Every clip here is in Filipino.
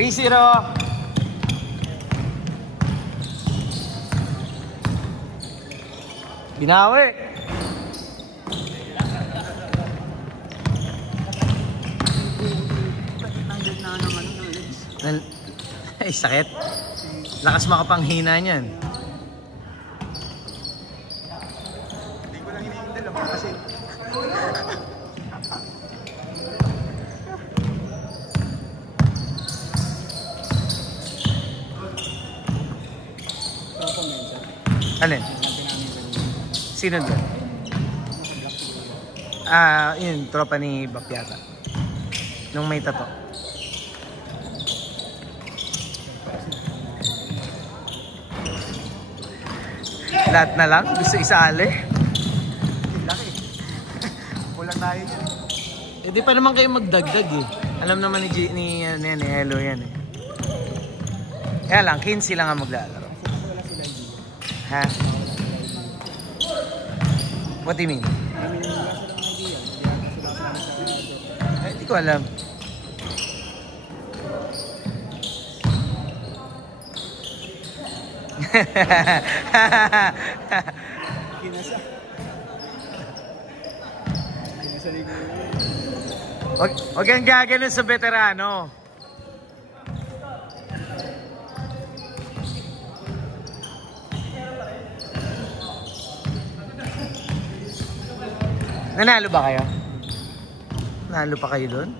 3-0. Binawi. Ay, sakit. Lakas makapanghina niyan. Hindi ko lang hinihintay lang kasi. Alin? Sino doon? Yun, tropa ni Bap yata. Nung may tato. Lahat na lang? Gusto isali? Laki. Kulang tayo yun. Eh di pa naman kayo magdagdag eh. Alam naman ni Elo yan eh. Kaya lang, 15 lang ang maglalaro. Ha? What do you mean? Eh, di ko alam. Huwag kang gaganon sa veterano. Nanalo ba kayo? Nanalo pa kayo doon?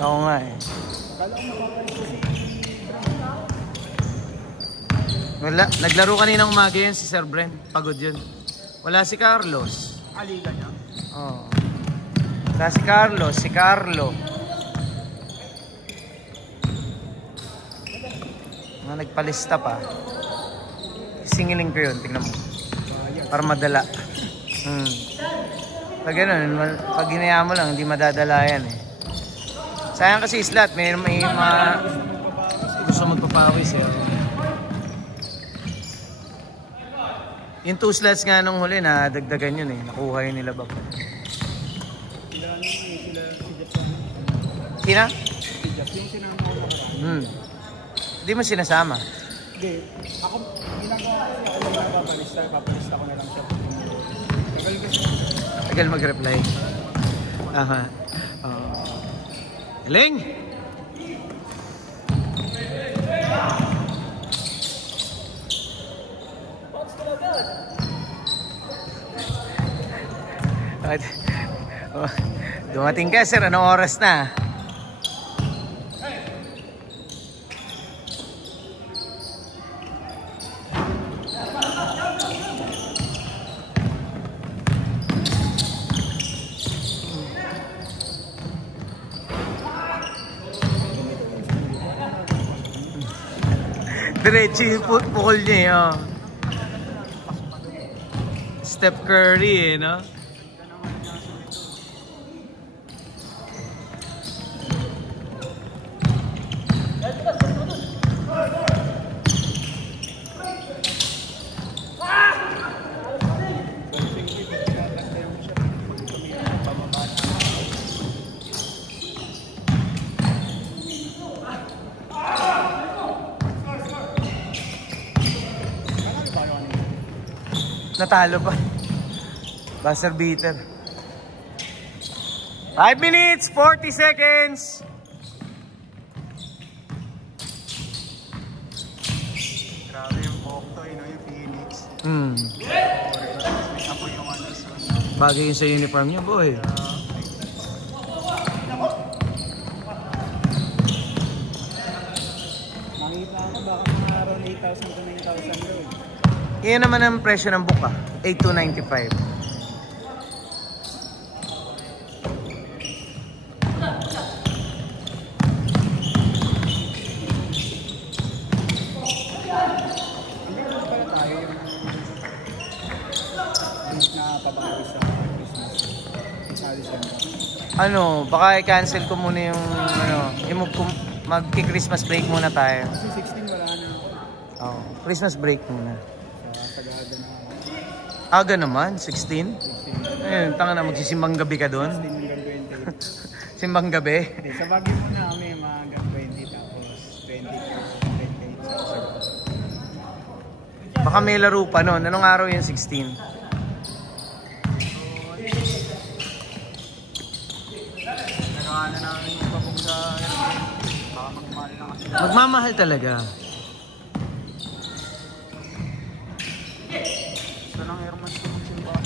Oo nga eh. Wala. Naglaro kaninang umaga yun si Sir Brent. Pagod yun. Wala si Carlos. Aliga niya? Oo. Wala si Carlos. Si Carlo. Nagpalista pa. Singiling ko yun. Tingnan mo. Para madala. Pag ganun, pag hinaya mo lang, hindi madadala yan eh. Sayang kasi slot, may gusto magpapawis eh. Yung 2 slots nga nung huli na dagdagan yun eh. Nakuha yun nila Bap. Sina? Si Jeff, yung sinama ko. Hindi mo sinasama? Hindi. Ako, ginagawa ko siya. Ako lang papalista ko na lang siya. Tagal kasi. Tagal mag-reply. Aha. Galing! Dumating ka sir, anong oras na? Diretso yung pukol niya eh, oh. Steph Curry eh, no? Natalo pa. Buzzer beater. 5 minutes, 40 seconds. Grabe yung Poktoy, no? Yung Phoenix. Ako yung Bagay yun sa uniform niya, boy. Makita ako baka mga around 8,000 to 9,000 doon. Iyan naman ang presyo ng buka. 8,295. Andito pala tayo yung na pabangalis na. Ano, baka i-cancel ko muna yung magki-Christmas break muna tayo. Kasi 16 wala na. Oo, Christmas break muna. Sa Sagada na. Aga naman, 16? 16. Ayun, tanga na, magsisimbang gabi ka doon. 16 hanggang 20. Simbang gabi. Okay, sa Baguio muna kami mga hanggang 20 tapos 20 to 28 sa Sagada. Baka may laro pa noon. Anong araw yung 16? Nagawa na namin yung babog sa baka magmahal na kasi. Magmamahal talaga. Gusto ng Herman ko magsimba.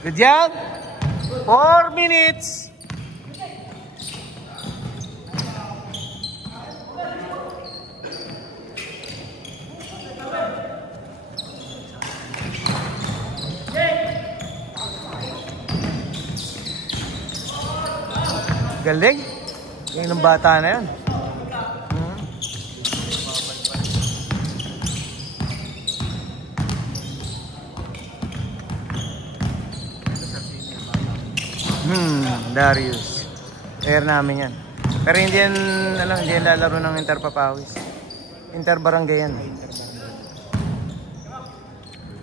Good job! 4 minutes! Galing! Yung ng bata na yan. Darius. Air namin yan. Pero hindi yan, hindi yan lalaro ng Interpapawis. Interbarangay yan.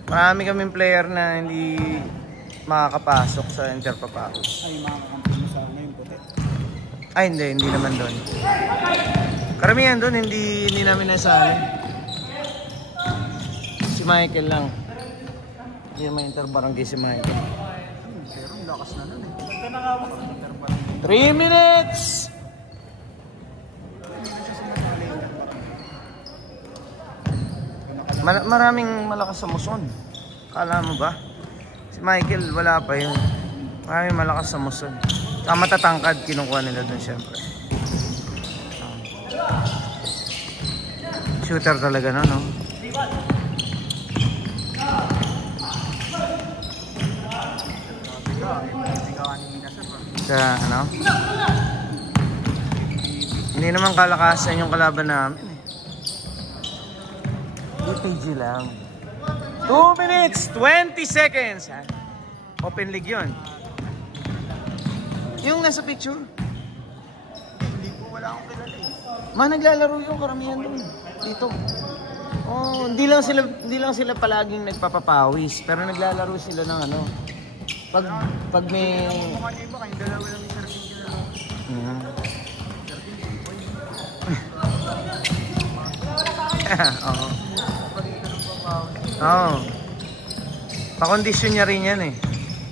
Marami kaming player na hindi makakapasok sa Interpapawis. Ay, mga kakampi mo sa ngayon puti. Ay, hindi naman doon. Karamihan doon, hindi namin nasahin. Si Michael lang. Hindi naman Interbarangay si Michael. Pero ang lakas na nun eh. 3 minutes! Maraming malakas sa Muson. Kala mo ba? Si Michael, wala pa yun. Maraming malakas sa Muson. Matatangkad, kinukuha nila dun syempre. Shooter talaga no? Sa ano? Hindi naman kalakasan yung kalaban namin eh. UTG lang. 2 minutes, 20 seconds. Ha? Open league yun. Yung nasa picture. Hindi ko, wala akong kilala eh. Naglalaro yung karamihan doon. Dito. Oh, hindi lang sila palaging nagpapapawis, pero naglalaro sila ng ano. Pag may Mukha niya iba, kayong dalawa lang ni Sergio. Oo. Oo. Pa-condition niya rin yan eh.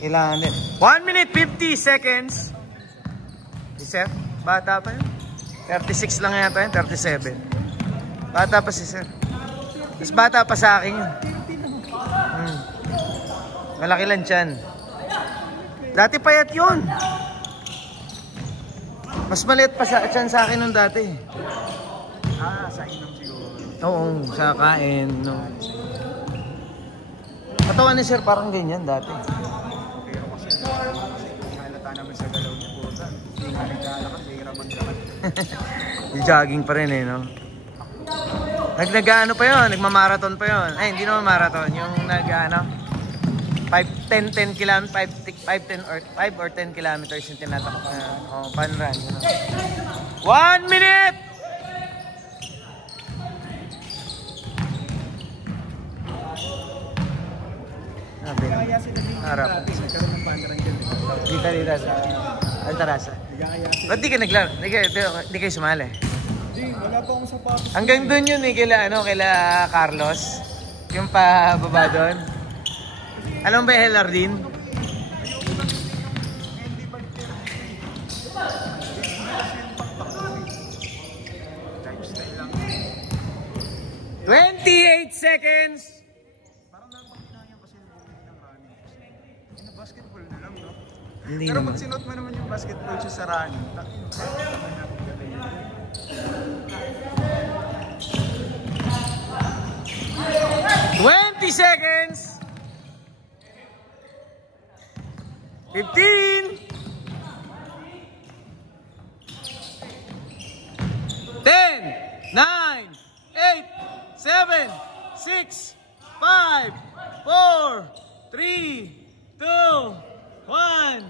Kailangan din. 1 minute 50 seconds. Si Sir, bata pa yun. 36 lang yata yun, 37. Bata pa si Sir. Mas bata pa sa akin yun. Malaki lang tiyan. Dati payat yun. Mas maliit pa sa tiyan sa akin nung dati. Sa inom siguro. Oo, sa kain. No. Katawan ni Sir parang ganyan dati. Pero kasi halata naman sa galaw niya po. Hindi nga naglalakad, may raman laman. Jogging pa rin eh, no? Nag-ano pa yun, nagmamarathon pa yun. Ay, hindi naman marathon. Yung nag-ano, 10 kilometers, 5 or 10 kilometers yung tinatakot na fun run. 1 minute! Kaya sila dito harap. Nagkaroon ng pandaran dyan. Dito sa Altarasa. Kaya sila. Ba't di ka naglaro? Di kayo sumali? Hindi, wala pa akong sapatos. Hanggang doon yun eh, kaila Carlos. Yung pa baba doon. Alam mo ba yung Helardin? Hindi ba 28 seconds! Parang napakinayan kasi yung bumili ng running. Yung basketball na lang, no? Hindi Pero naman. pag sinuot mo naman yung basketball siya sa running, $20 seconds! 15! 10! 9! 8! 3, 2, 1.